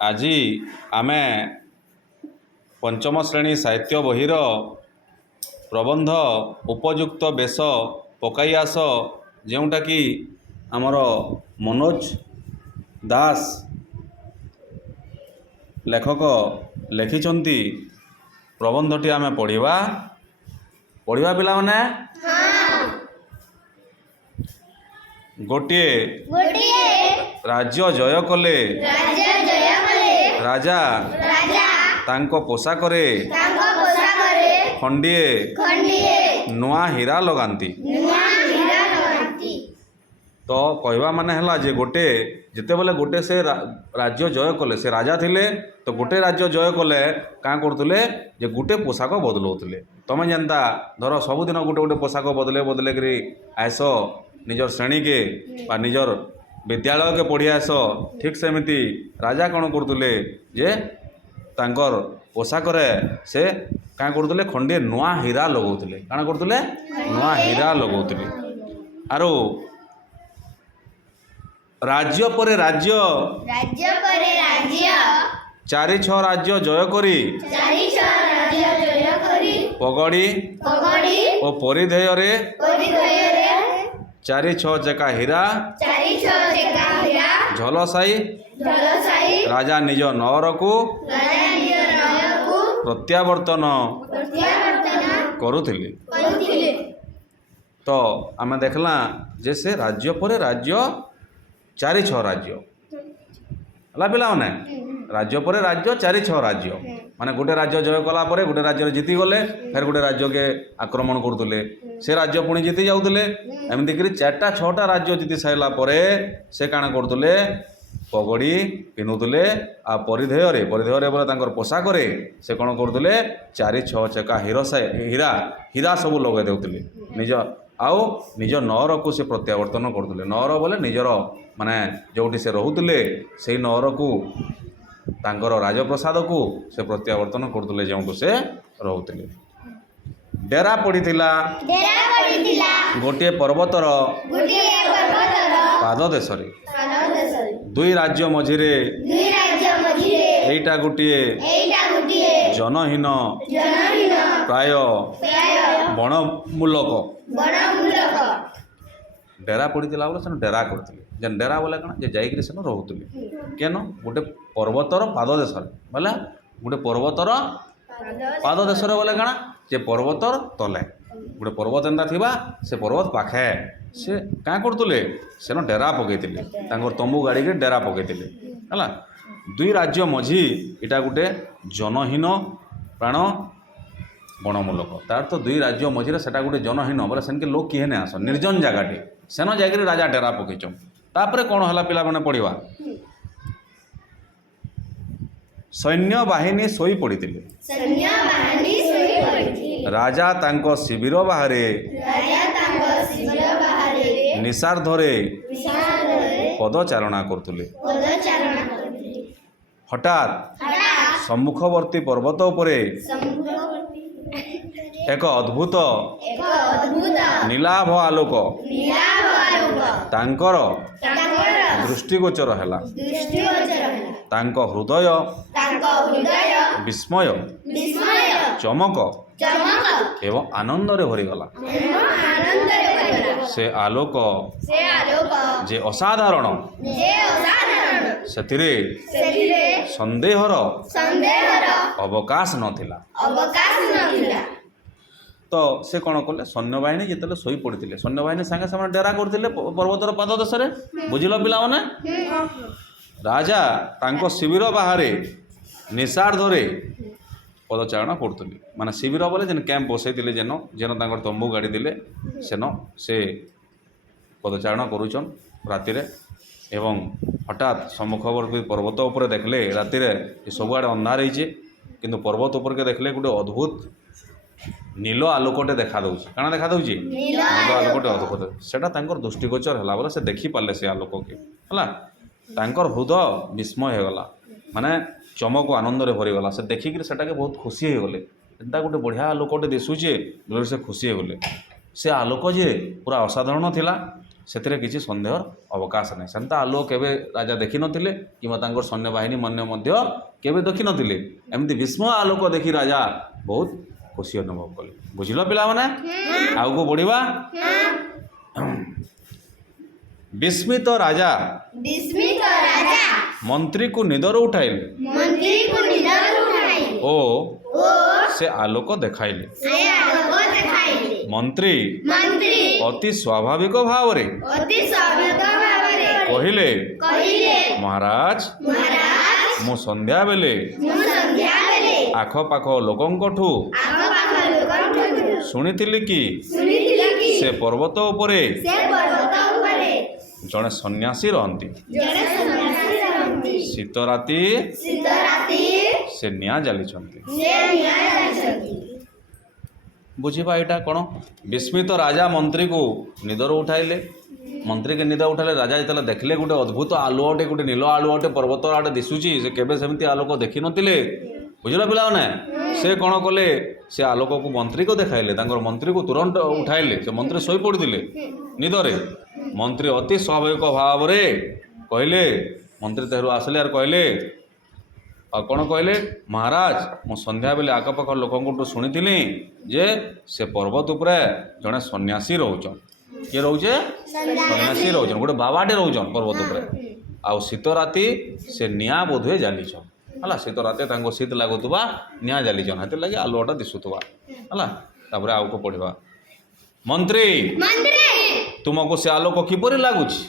আজি आमे पंचम श्रेणी साहित्य बहिर प्रबंध उपयुक्त बेश पकाई आस जोटा कि आमर मनोज दास लेखक लिखिछंती प्रबंधटी आमे पढ़िबा पिला माने गोटे राज्य जय कले राजा तांको पोशाकरे खंडिए नुआ हीरा लगांती। तो कहवा माने हला जे गोटे जिते बेले गोटे से राज्य जय कले से राजा थिले तो गोटे राज्य जय कले क्या करतुले जे गोटे पोशाक बदलौले। तमें जनता धर सबुदिन गोटे गोटे पोशाक बदले बदले करी आस निजर श्रेणी के बा निजर विद्यालय के पढ़ी आस ठीक सेमती राजा कौन करतुले जे तांकर पोशाक से क्या करतुले खंडे नुआ हीरा लगौले काना करतुले नुआ हीरा लगौले। आरो राज्य पर राज्य चारि छह राज्य जय करी पगड़ी और परिधेय रे चारि छह चेका हीरा झलसाई राजा निज नगर को प्रत्यावर्तन करुथिले। तो आमे देखला जे से राज्य पर राज्य चारि छह राज्य हला पिला माने राज्य पर राज्य चारि छह राज्य माने गोटे राज्य जय कला परे गोटे राज्य जीति गले फिर गोटे राज्य के आक्रमण करतुले से राज्य पुणी जीति जाउतुले एमती करी चारटा छटा राज्य जीति साइला परे से काना करतुले पगड़ी पिन्धुले आ परिधेय बोले तांकर पोशाक से कौन करतुले चारि छह चेका हीरा हीरा सब लगे देउतुले निज आउ निज नगर को से प्रत्यावर्तन करतुले। नगर बोले निजर माने जोटी से रोहुतुले से नगर को तांकर राजप्रसाद को से प्रत्यावर्तन करतुले जो से रोहुतुले। डेरा पड़ीथिला गोटे पर्वतर पाद देश दुई राज्य मझिरे एटा गोटे जनहीन प्राय बणमूलक डेरा पड़ीथिला बोले सेन डेरा करथिले जेन डेरा बोले कना जे जाई कि सेन रहउतले केन गोटे पर्वतर पाद देश बोले गोटे पर्वतर पाद देश बोले कना जे पर्वतर तले गोटे पर्वत एंता थिबा से पर्वत पाखे से क्या करतुले सेन डेरा पकईले तांकर तंबू गाड़ी के डेरा पकईले है दुई राज्य मझी इटा गोटे जनहीन प्राण बणमूलक तार तो दुई राज्य मझीरे सेटा गोटे जनहीन बोले सेनके लोक किए नहीं आस निर्जन जगहटे सेन जाकर राजा डेरा पकईचन। तापर कौन है पिला माने पढ़िबा सैन्य बाहिनी सोई पड़ीथिले राजा तांको शिविर बाहरे निशार्धरे पदचारणा करतुले। हठात सम्मुखवर्ती पर्वत उपरे एक अद्भुत नीलाभ आलोक तांकर दृष्टिगोचर हैला तांको हृदय विस्मय चमक एवं आनंद रे भरीगला। से आलोक जे असाधारण सेतिरे संदेहर अवकाश नथिला। तो से कौन कले सैन्यबाहिनी जिते शोई पड़ते सैन्यबाहिनी सागे सामने डेरा करते पर्वतर पाद देश बुझिल पिला माने राजा तांको शिविर बाहरे निशार्धरे पदचारणा करतुले माने शिविर बोले जेन कैंप बसैले जेन जेन तांकर तंबू गाड़ी दिले सेन से पदचारणा करुचन रातिरे एवं हठात सम्मुखवर्ती पर्वत उपरे देखले रातिरे सबुआड़े अंधार होइछे किंतु पर्वत उपर के देखले गोटे अद्भुत नील आलोकटे देखा दउछि काना देखा दउछि नील आलोकटे अद्भुत सेटा तांकर दृष्टिगोचर हला बोले से देखि पाले से आलोक के हला तांकर हृदय विस्मय हो गला माने चमक आनंद रे भरीगला से देखिक सेटाके बहुत खुशी हो गले एंता गोटे बढ़िया आलोकटे दिशुचे बोले से खुशी हो गले से आलोक जे पूरा असाधारण थिला ସେଥିରେ କିଛି ସନ୍ଦେହର ଅବକାଶ ନାହିଁ। ସେନ୍ତା ଆଲୁଅ କେବେ ରାଜା ଦେଖିନଥିଲେ କିମ୍ବା ତାଙ୍କର ସୈନ୍ୟବାହିନୀ ମାନେ ମଧ୍ୟ କେବେ ଦେଖିନଥିଲେ। ଏମିତି ଭୀଷ୍ମ ଆଲୋକ ଦେଖି ରାଜା ବହୁତ ଖୁସି ଅନୁଭବ କଲେ। ବୁଝିଲ ପିଲାମାନେ? ଆଗକୁ ବଢ଼ିବା। ବିସ୍ମିତ ରାଜା ମନ୍ତ୍ରୀକୁ ନିଦରୁ ଉଠାଇଲେ ଓ ସେ ଆଲୋକ ଦେଖାଇଲେ। ମନ୍ତ୍ରୀ ଅତି ସ୍ୱାଭାବିକ ଭାବରେ କହିଲେ, ମହାରାଜ, ମୁଁ ସନ୍ଧ୍ୟାବେଳେ ଆଖପାଖ ଲୋକଙ୍କଠୁ ଶୁଣିଥିଲି କି ସେ ପର୍ବତ ଉପରେ ଜଣେ ସନ୍ନ୍ୟାସୀ ରହନ୍ତି। ଶୀତ ରାତି ସେ ନିଆଁ ଜାଲିଛନ୍ତି। ବୁଝିବା ଏଇଟା କ'ଣ? ବିସ୍ମିତ ରାଜା ମନ୍ତ୍ରୀକୁ ନିଦରୁ ଉଠାଇଲେ। ମନ୍ତ୍ରୀকে ନିଦ ଉଠାଇଲେ। ରାଜା ଯେତେବେଳେ ଦେଖିଲେ ଗୋଟେ ଅଦ୍ଭୁତ ଆଲୁଅଟେ, ଗୋଟେ ନୀଳ ଆଲୁଅଟେ ପର୍ବତ ଆଡ଼େ ଦିଶୁଛି, ସେ କେବେ ସେମିତି ଆଲୋକ ଦେଖିନଥିଲେ। ବୁଝିଲ ପିଲାମାନେ? ସେ କ'ଣ କଲେ? ସେ ଆଲୋକକୁ ମନ୍ତ୍ରୀକୁ ଦେଖାଇଲେ। ତାଙ୍କର ମନ୍ତ୍ରୀକୁ ତୁରନ୍ତ ଉଠାଇଲେ। ସେ ମନ୍ତ୍ରୀ ଶୋଇପଡ଼ିଥିଲେ ନିଦରେ। ମନ୍ତ୍ରୀ ଅତି ସ୍ୱାଭାବିକ ଭାବରେ କହିଲେ, ମନ୍ତ୍ରୀ ତେହରୁ ଆସିଲେ ଆର୍ କହିଲେ, ଆଉ କ'ଣ କହିଲେ? ମହାରାଜ, ମୁଁ ସନ୍ଧ୍ୟାବେଳେ ଆଖପାଖ ଲୋକଙ୍କଠୁ ଶୁଣିଥିଲି ଯେ ସେ ପର୍ବତ ଉପରେ ଜଣେ ସନ୍ନ୍ୟାସୀ ରହୁଛନ୍। କିଏ ରହୁଛେ? ସନ୍ନ୍ୟାସୀ ରହୁଛନ୍, ଗୋଟେ ବାବାଟେ ରହୁଛନ୍ ପର୍ବତ ଉପରେ। ଆଉ ଶୀତ ରାତି ସେ ନିଆଁ ବୋଧହୁଏ ଜାଲିଛନ୍। ହେଲା, ଶୀତ ରାତି ତାଙ୍କୁ ଶୀତ ଲାଗୁଥିବା ନିଆଁ ଜାଲିଛନ୍, ସେଥିର୍ଲାଗି ଆଲୁଅଟା ଦିଶୁଥିବା। ହେଲା, ତାପରେ ଆଗକୁ ପଢ଼ିବା। ମନ୍ତ୍ରୀ, ତୁମକୁ ସେ ଆଲୋକ କିପରି ଲାଗୁଛି?